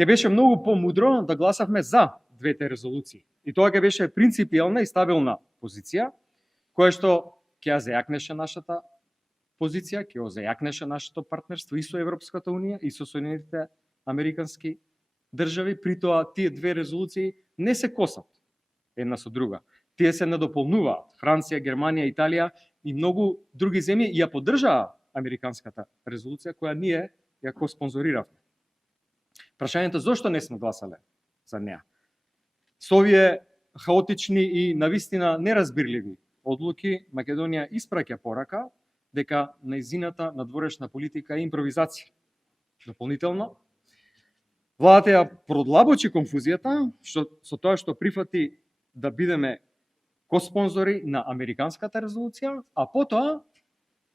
ќе беше многу помудро да гласавме за двете резолуции. И тоа ќе беше принципијална и стабилна позиција, која што ќе ја зајакнеше нашата позиција, ќе ја зајакнеше нашето партнерство и со Европската унија и со Соединетите Американски држави. При тоа тие две резолуции не се косат една со друга. Тие се надополнуваат. Франција, Германија, Италија и многу други земји ја поддржаа американската резолуција која ние ја коспонзориравме. Прашањето зошто не сме гласале за неа? Со овие хаотични и навистина неразбирливи одлуки, Македонија испраќа порака дека нејзината надворешна политика е импровизација. Дополнително, владата ја продлабочи конфузијата со тоа што прифати да бидеме коспонзори на американската резолуција, а потоа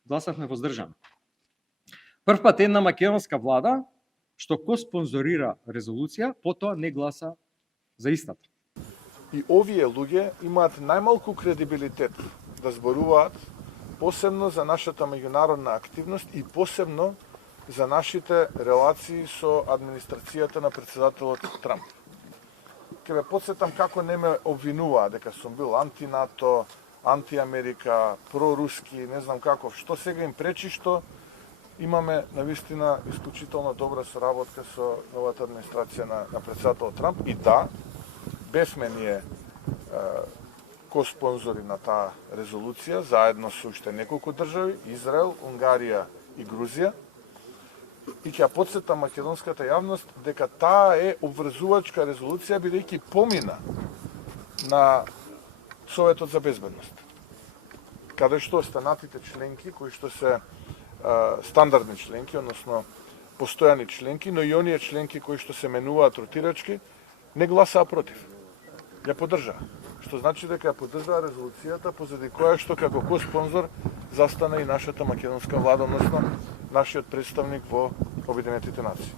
гласавме воздржано. Прв пат една македонска влада што коспонзорира резолуција, потоа не гласа за истата. И овие луѓе имаат најмалку кредибилитет да зборуваат посебно за нашата меѓународна активност и посебно за нашите релации со администрацијата на председателот Трамп. Ке ве подсетам како не ме обвинуваа дека сум бил анти-НАТО, анти-Америка, проруски, не знам каков. Што сега им пречи што имаме навистина исклучително добра соработка со новата администрација на председателот Трамп. И да, бевме ние коспонзори на таа резолуција, заедно со уште неколку држави, Израел, Унгарија и Грузија. И ќе подсетам македонската јавност дека таа е обврзувачка резолуција, бидејќи помина на Советот за безбедност, каде што останатите членки, кои што се стандардни членки, односно постојани членки, но и оние членки кои што се менуваат ротирачки, не гласаа против. Ја поддржаа. Што значи дека ја поддржаа резолуцијата позади која што како коспонзор застана и нашата македонска влада, односно нашиот представник во Обединетите нации.